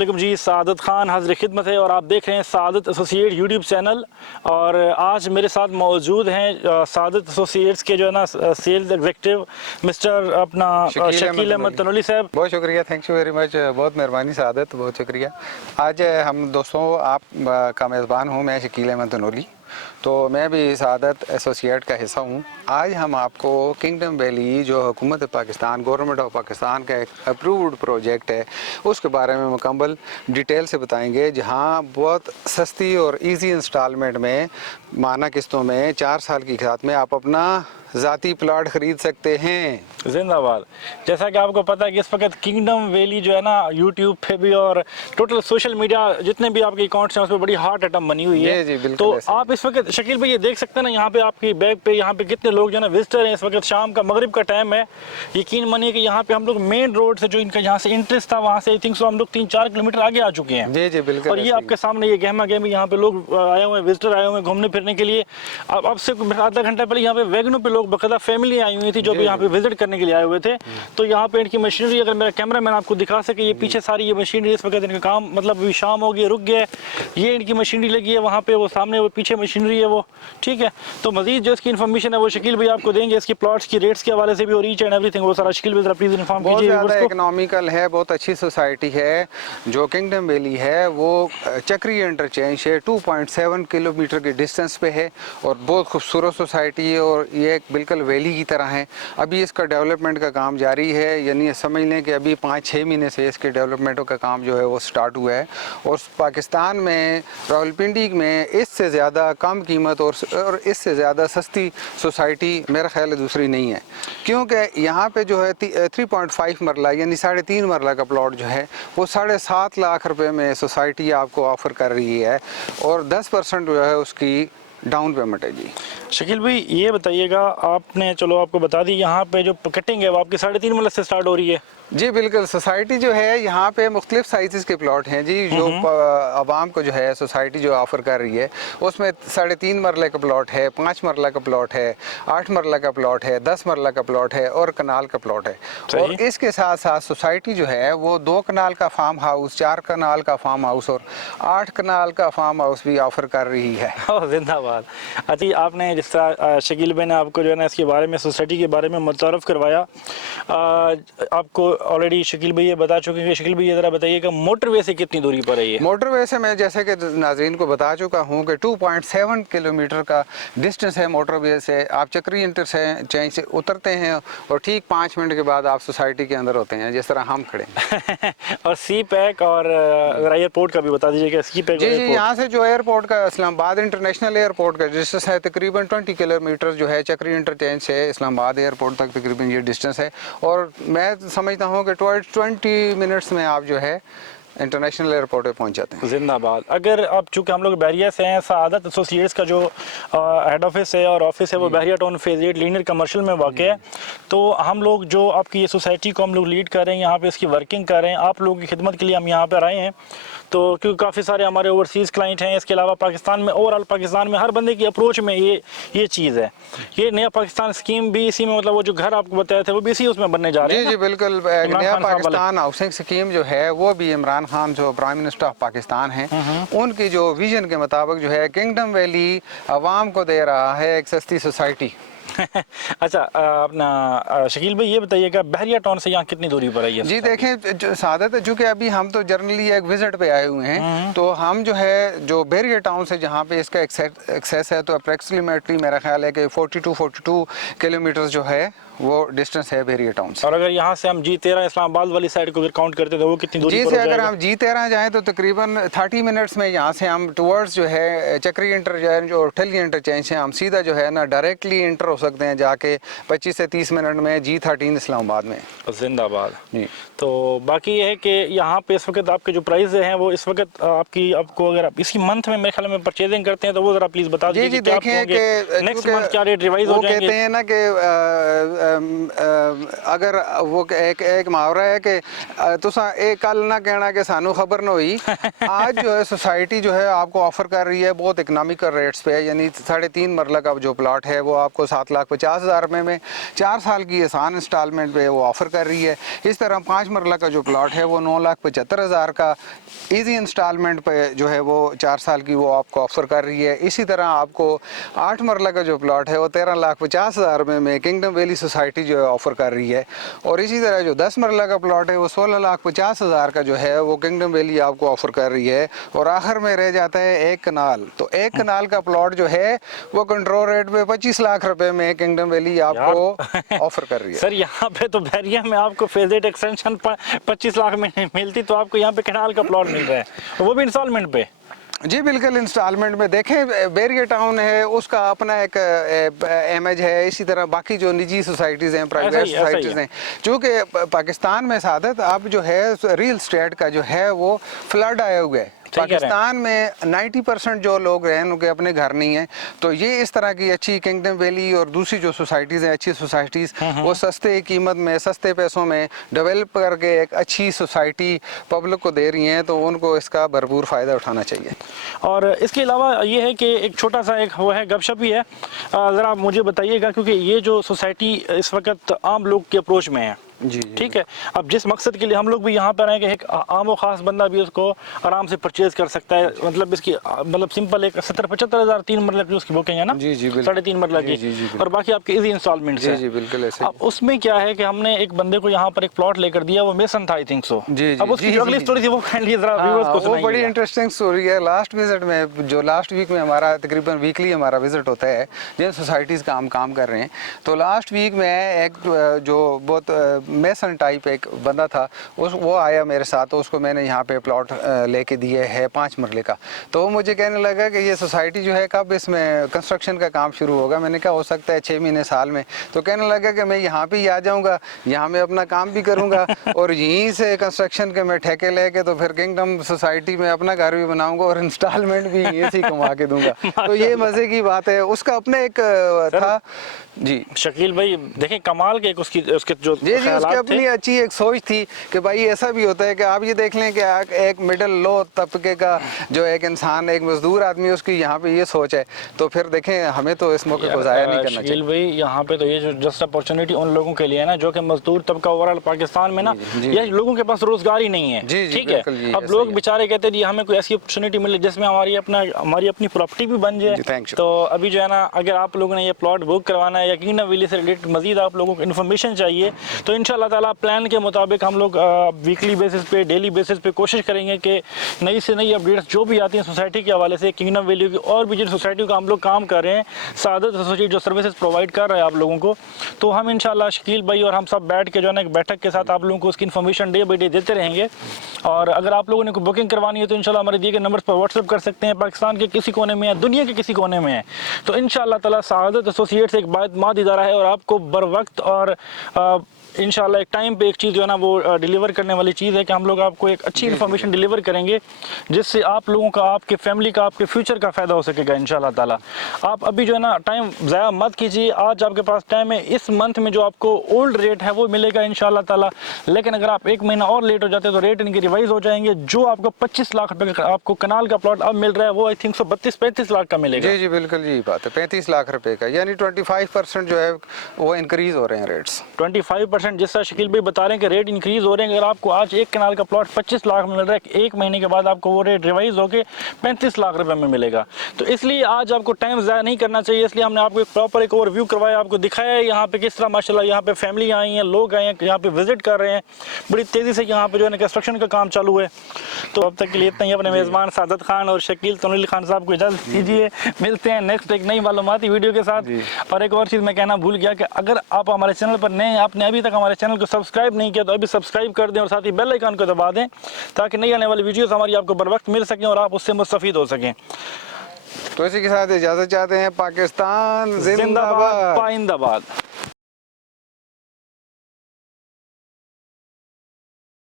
वालेकुम जी, सआदत खान हाजिर खिदमत है और आप देख रहे हैं सआदत एसोसिएट यूट्यूब चैनल। और आज मेरे साथ मौजूद हैं सआदत एसोसिएट्स के जो है ना सेल्स एग्जीक्यूटिव मिस्टर अपना शकील अहमद तनोली साहब। बहुत शुक्रिया, थैंक यू वेरी मच, बहुत मेहरबानी सआदत, बहुत शुक्रिया। आज हम दोस्तों आप का मेज़बान हूँ, मैं शकील अहमद तनोली, तो मैं भी सआदत एसोसिएट का हिस्सा हूँ। आज हम आपको किंगडम वैली जो हुकूमत पाकिस्तान, गवर्नमेंट ऑफ पाकिस्तान का एक अप्रूव्ड प्रोजेक्ट है, उसके बारे में मुकम्मल डिटेल से बताएंगे, जहाँ बहुत सस्ती और इजी इंस्टॉलमेंट में माना किस्तों में 4 साल की साथ में आप अपना ज़ाती प्लाट ख़रीद सकते हैं। जिंदाबाद। जैसा कि आपको पता है कि इस वक्त किंगडम वैली जो है ना यूट्यूब पे भी और टोटल सोशल मीडिया जितने भी आपके अकाउंट्स हैं उस पर बड़ी हॉट आइटम बनी हुई है। जी, बिल्कुल। तो आप इस वक्त शकील भाई ये देख सकते हैं ना, यहाँ पे आपकी बैग पे यहाँ पे कितने लोग जो है ना विजिटर हैं। इस वक्त शाम का मगरिब का टाइम है। यकीन मानिए कि यहाँ पे हम लोग मेन रोड से जो इनका यहाँ से इंटरेस्ट था वहाँ से आई थिंक सो हम लोग 3-4 किलोमीटर आगे आ चुके हैं। जी बिल्कुल। और ये आपके सामने ये गहमा गहमी यहाँ पे लोग आए हुए हैं, विजिटर आए हुए हैं घूमने फिरने के लिए। अब से आधा घंटा पहले यहाँ पे वैगनों पे लोग बकायदा फैमिली आई हुई थी जो भी यहाँ पे विजिट करने के लिए आए हुए थे। तो यहाँ पे इनकी मशीनरी, अगर मेरा कैमरा मैन आपको दिखा सके, ये पीछे सारी ये मशीनरी इस वक्त इनका काम मतलब अभी शाम हो गई, रुक गया। ये इनकी मशीनरी लगी है वहाँ पे, वो सामने वो पीछे मशीनरी है वो, ठीक है। तो मजीद जो इसकी इन्फॉर्मेशन है वो शकील भाई आपको देंगे, इसकी प्लॉट्स की रेट्स के हवाले से भी और ईच एंड एवरीथिंग वो सारा शकील भाई जरा प्लीज इन्फॉर्म कीजिए। बहुत ज़्यादा इकोनॉमिकल है, बहुत अच्छी सोसाइटी है जो किंगडम वैली है। वो चक्री इंटरचेंज से 2.7 किलोमीटर के डिस्टेंस पे है और बहुत खूबसूरत सोसाइटी है और ये एक बिल्कुल वैली की तरह है। अभी इसका डेवलपमेंट का काम जारी है, यानी समझ लें कि अभी 5-6 महीने से इसके डेवलपमेंट का काम जो है वो स्टार्ट हुआ है। और पाकिस्तान में रावलपिंडी में इससे ज़्यादा कम कीमत और इससे ज़्यादा सस्ती सोसाइटी मेरा ख्याल है दूसरी नहीं है, क्योंकि यहाँ पे जो है 3.5 मरला यानी 3.5 मरला का प्लॉट जो है वो 7.5 लाख रुपए में सोसाइटी आपको ऑफ़र कर रही है और 10% जो है उसकी डाउन पेमेंट है। जी शकील भाई ये बताइएगा, आपने चलो आपको बता दी यहाँ पे जो कटिंग है वो आपकी 3.5 मरला से स्टार्ट हो रही है। जी बिल्कुल। सोसाइटी जो है यहाँ पे मुख्तलिफ साइज़ के प्लॉट हैं जी, जो आवाम को जो है सोसाइटी जो ऑफ़र कर रही है उसमें 3.5 मरले का प्लॉट है, 5 मरला का प्लॉट है, 8 मरला का प्लॉट है, 10 मरला का प्लॉट है और कनाल का प्लॉट है। और इसके साथ साथ सोसाइटी जो है वो 2 कनाल का फार्म हाउस, 4 कनाल का फार्म हाउस और 8 कनाल का फार्म हाउस भी ऑफ़र कर रही है। जिंदाबाद। अच्छा, आपने जिस तरह शकील भाई ने आपको जो है ना इसके बारे में, सोसाइटी के बारे में मुतारफ़ करवाया, आपको ऑलरेडी शकील भाई ये बता चुके हैं। शकील भाई ये ज़रा बताइएगा मोटरवे से कितनी दूरी पर है ये? मोटरवे से मैं जैसे कि नाज़रीन को बता चुका हूँ कि 2.7 किलोमीटर का डिस्टेंस है मोटरवे से। आप चक्री इंटरचेंज से उतरते हैं और ठीक 5 मिनट के बाद आप सोसाइटी के अंदर होते हैं, जिस तरह हम खड़े हैं। और सी पैक और एयरपोर्ट का भी बता दीजिएगा। सी पैक जी यहाँ से जो एयरपोर्ट का इस्लामाबाद इंटरनेशनल एयरपोर्ट का डिस्टेंस है तकरीबन 20 किलोमीटर जो है चक्री इंटरचेंज से इस्लामाबाद एयरपोर्ट तक तकरीबन ये डिस्टेंस है। और मैं समझता हूँ कि 20 मिनट्स में आप जो है इंटरनेशनल एयरपोर्ट पे पहुंच जाते हैं। जिंदाबाद। अगर अब चूँकि हम लोग बहरिया से हैं, सआदत एसोसिएट्स का जो हेड ऑफिस है और ऑफिस है वो बहरिया टाउन फेज़ 8 लीनियर कमर्शियल में वाक़ है। तो हम लोग जो आपकी ये सोसाइटी को हम लोग लीड कर रहे हैं, यहाँ पे इसकी वर्किंग कर रहे हैं, आप लोगों की खिदमत के लिए हम यहाँ पर आए हैं। तो क्योंकि काफ़ी सारे हमारे ओवरसीज़ क्लाइंट हैं, इसके अलावा पाकिस्तान में, ओवरऑल पाकिस्तान में हर बंदे की अप्रोच में ये चीज़ है। ये नया पाकिस्तान स्कीम भी इसी में, मतलब वो जो घर आपको बताए थे वो भी इसी उसमें बनने जा रहे हैं। जी बिल्कुल। नया पाकिस्तान हाउसिंग स्कीम जो है वो भी इमरान खान जो प्राइम मिनिस्टर ऑफ पाकिस्तान हैं उनकी जो विजन के मुताबिक जो है किंगडम वैली आवाम को दे रहा है एक सस्ती सोसाइटी। अच्छा, अपना शकील भाई ये बताइएगा बहरिया टाउन से यहाँ कितनी दूरी पर है ये? जी देखें, सादत है चूँकि अभी हम तो जनरली एक विजिट पे आए हुए हैं, तो हम जो है जो बहरिया टाउन से जहाँ पे इसका एक्सेस है तो अप्रॉक्सीमेटली मेरा ख्याल है कि 42 किलोमीटर जो है वो डिस्टेंस है बहरिया टाउन से। और अगर यहाँ से हम G13 इस्लामाबाद वाली साइड को अगर काउंट करते तो वो कितनी दूरी पर से अगर हम G13 जाएं तो तकरीबन 30 मिनट्स में यहाँ से हम टुवर्ड्स जो है चक्री इंटरचेंज और ठली इंटरचेंज से हम सीधा जो है ना डायरेक्टली इंटर हो सकते हैं जाके 25 से 30 मिनट में G13 इस्लामाबाद में। जिंदाबाद। तो बाकी ये है कि यहाँ पे इस वक्त आपके जो प्राइस हैं वो इस वक्त आपको अगर आप इसी मंथ में मेरे ख्याल में परचेजिंग करते हैं तो वो ज़रा प्लीज़ बता दीजिए। जी देखें कि नेक्स्ट मंथ क्या रेट रिवाइज हो जाएंगे? कहते हैं ना कि अगर वो एक मुहावरा है कि तुसा एक कल ना कहना कि सानू खबर ना हुई। आज जो है सोसाइटी जो है आपको ऑफर कर रही है बहुत इकनॉमिकल रेट्स पे, यानी 3.5 मरला का जो प्लॉट है वो आपको 7,50,000 रुपये में 4 साल की आसान इंस्टॉलमेंट पे वो ऑफर कर रही है। इस तरह 5 मरला का जो प्लॉट है वो 9,75,000 का इजी इंस्टॉलमेंट पे जो है वो 4 साल की वो आपको ऑफर कर रही है। इसी तरह आपको 8 मरला का जो प्लॉट है वो 13,50,000 रुपये में किंगडम वैली सोसाइटी जो है ऑफर कर रही है। और इसी तरह जो 10 मरला का प्लॉट है वो 16,50,000 का जो है वो किंगडम वैली आपको ऑफर कर रही है। और आखिर में रह जाता है 1 कनाल। तो 1 कनाल का प्लॉट जो है वो कंट्रोल रेट पे 25 लाख रुपए में किंगडम वैली आपको ऑफर कर रही है। सर यहाँ पे तो बैरिया में आपको फेज 8 एक्सटेंशन 25 लाख में नहीं मिलती, तो आपको यहाँ पे कनाल का प्लॉट मिल रहा है, वो भी इंस्टॉलमेंट पे। जी बिल्कुल इंस्टॉलमेंट में। देखें बैरिया टाउन है उसका अपना एक इमेज है, इसी तरह बाकी जो निजी सोसाइटीज़ हैं, प्राइवेट सोसाइटीज़ हैं, चूँकि पाकिस्तान में सादत अब जो है रियल स्टेट का जो है वो फ्लड आया हुआ है। पाकिस्तान में 90% जो लोग हैं उनके अपने घर नहीं हैं। तो ये इस तरह की अच्छी किंगडम वैली और दूसरी जो सोसाइटीज़ हैं, अच्छी सोसाइटीज़, वो सस्ते कीमत में सस्ते पैसों में डेवलप करके एक अच्छी सोसाइटी पब्लिक को दे रही हैं, तो उनको इसका भरपूर फ़ायदा उठाना चाहिए। और इसके अलावा ये है कि एक छोटा सा एक वो है गपशप भी है, ज़रा आप मुझे बताइएगा, क्योंकि ये जो सोसाइटी इस वक्त आम लोग के अप्रोच में है। जी ठीक है। अब जिस मकसद के लिए हम लोग भी यहाँ पर हैं कि एक आम व खास बंदा भी उसको आराम से परचेज कर सकता है, मतलब इसकी मतलब सिंपल एक 70-75 हज़ार 3 मरला की उसकी बुकिंग है ना। जी जी 3.5 मरला की, और बाकी आपके इजी इंस्टॉलमेंट जी जी बिल्कुल ऐसे। अब उसमें क्या है कि हमने एक बंदे को यहाँ पर एक प्लॉट लेकर दिया, वो मेसन था आई थिंक सो। जी अब उसकी जो अगली स्टोरी थी वो काइंडली जरा व्यूअर्स को सुनाइए। वो बड़ी इंटरेस्टिंग स्टोरी है। लास्ट विजिट में जो लास्ट वीक में हमारा तकरीबन वीकली हमारा विजिट होता है जिन सोसाइटीज़ का हम काम कर रहे हैं, तो लास्ट वीक में एक जो बहुत मेसन टाइप एक बंदा था वो आया मेरे साथ, तो उसको मैंने यहाँ पे प्लॉट लेके दिए है 5 मरले का। तो वो मुझे कहने लगा कि ये सोसाइटी जो है कब इसमें कंस्ट्रक्शन का काम शुरू होगा। मैंने कहा हो सकता है 6 महीने साल में। तो कहने लगा कि मैं यहाँ पे ही आ जाऊँगा, यहाँ मैं अपना काम भी करूँगा और यहीं से कंस्ट्रक्शन के मैं ठेके लेके तो फिर किंगडम सोसाइटी में अपना घर भी बनाऊँगा और इंस्टॉलमेंट भी यहीं से कमा के दूँगा। तो ये मज़े की बात है। उसका अपने एक था जी शकील भाई, देखें कमाल के उसके जो जी उसकी अपनी अच्छी एक सोच थी कि भाई ऐसा भी होता है कि आप ये देख लें कि एक मिडिल लो तबके का जो एक इंसान, एक मजदूर आदमी, उसकी यहाँ पे ये सोच है, तो फिर देखें हमें तो इस मौके को ज़ाया नहीं करना चाहिए। भाई यहाँ पे तो ये जो जस्ट अपॉर्चुनिटी उन लोगों के लिए है ना जो कि मजदूर तबका ओवरऑल पाकिस्तान में ना, ये लोगों के पास रोजगार ही नहीं है। ठीक है, अब लोग बेचारे कहते हैं जी हमें कोई ऐसी अपॉर्चुनिटी मिले जिसमें हमारी अपनी प्रॉपर्टी भी बन जाए। तो अभी जो है ना, अगर आप लोगों ने ये प्लॉट बुक करवाना है या किंगडम वैली से रिलेटेड मजीद आप लोगों को इन्फॉर्मेशन चाहिए, तो इंशाल्लाह ताला प्लान के मुताबिक हम लोग वीकली बेसिस पे, डेली बेसिस पे कोशिश करेंगे कि नई से नई अपडेट्स जो भी आती हैं सोसाइटी के हवाले से, किंगडम वैली की और भी जिन सोसाइटी का हम लोग काम कर रहे हैं, सादत सोसाइटी जो सर्विसेज प्रोवाइड कर रहा है आप लोगों को, तो हम इंशाल्लाह शकील भाई और हम सब बैठ के जो है ना एक बैठक के साथ आप लोगों को उसकी इन्फॉर्मेशन डे बाई डे देते रहेंगे। और अगर आप लोगों ने कोई बुकिंग करवानी है तो इंशाल्लाह हमारे दिए गए नंबर पर व्हाट्सएप कर सकते हैं। पाकिस्तान के किसी कोने में है, दुनिया के किसी कोने में है, तो इंशाल्लाह ताला सादत एसोसिएट्स एक बात इदारा है और आपको बर वक्त और इंशाल्लाह एक टाइम पे एक चीज़ जो है ना वो डिलीवर करने वाली चीज़ है कि हम लोग आपको एक अच्छी इन्फॉर्मेशन डिलीवर करेंगे जिससे आप लोगों का, आपके फैमिली का, आपके फ्यूचर का फ़ायदा हो सकेगा इंशाल्लाह ताला। आप अभी जो है ना टाइम ज़ाया मत कीजिए, आज आपके पास टाइम है। इस मंथ में जो आपको ओल्ड रेट है वो मिलेगा इंशाल्लाह ताला, लेकिन अगर आप 1 महीना और लेट हो जाते हैं तो रेट इनके रिवाइज हो जाएंगे। जो आपको 25 लाख रुपये का आपको कनाल का प्लॉट अब मिल रहा है वो आई थिंक 32-35 लाख का मिलेगा। जी जी बिल्कुल जी बात है, 35 लाख रुपये का, यानी 25% जो है वो इंक्रीज़ हो रहे हैं रेट्स। 25% जिस तरह शकील भाई बता रहे हैं कि रेट इंक्रीज हो रहे हैं। अगर आपको आज 1 कनाल का प्लॉट 25 लाख में मिल रहा है, 1 महीने के बाद आपको वो रेट रिवाइज होकर 35 लाख रुपए में मिलेगा। तो इसलिए आज आपको टाइम ज़ाया नहीं करना चाहिए, इसलिए हमने आपको एक प्रॉपर एक ओवरव्यू करवाया, आपको दिखाया है यहाँ पे किस तरह माशाल्लाह यहाँ पे फैमिली आई हैं, लोग आए हैं, यहाँ पे विजिट कर रहे हैं, बड़ी तेज़ी से यहाँ पे जो है कंस्ट्रक्शन का काम चालू है। तो अब तक के लिए इतना ही। अपने मेज़बान सादत खान और शकील तनवीर खान साहब को इजाज़त दीजिए, मिलते हैं नेक्स्ट एक नई मालूमाती वीडियो के साथ। और एक और चीज़ मैं कहना भूल गया कि अगर आप हमारे चैनल पर नए, आपने अभी तक हमारे चैनल को सब्सक्राइब नहीं किया तो अभी सब्सक्राइब कर दें और साथ ही बेल आइकन को दबा दें ताकि नई आने वाली वीडियोस हमारी आपको बर वक्त मिल सकें और आप उससे मुस्तफीद हो सकें। तो इसी के साथ इजाज़त चाहते हैं। पाकिस्तान जिंदाबाद, पाइंदाबाद।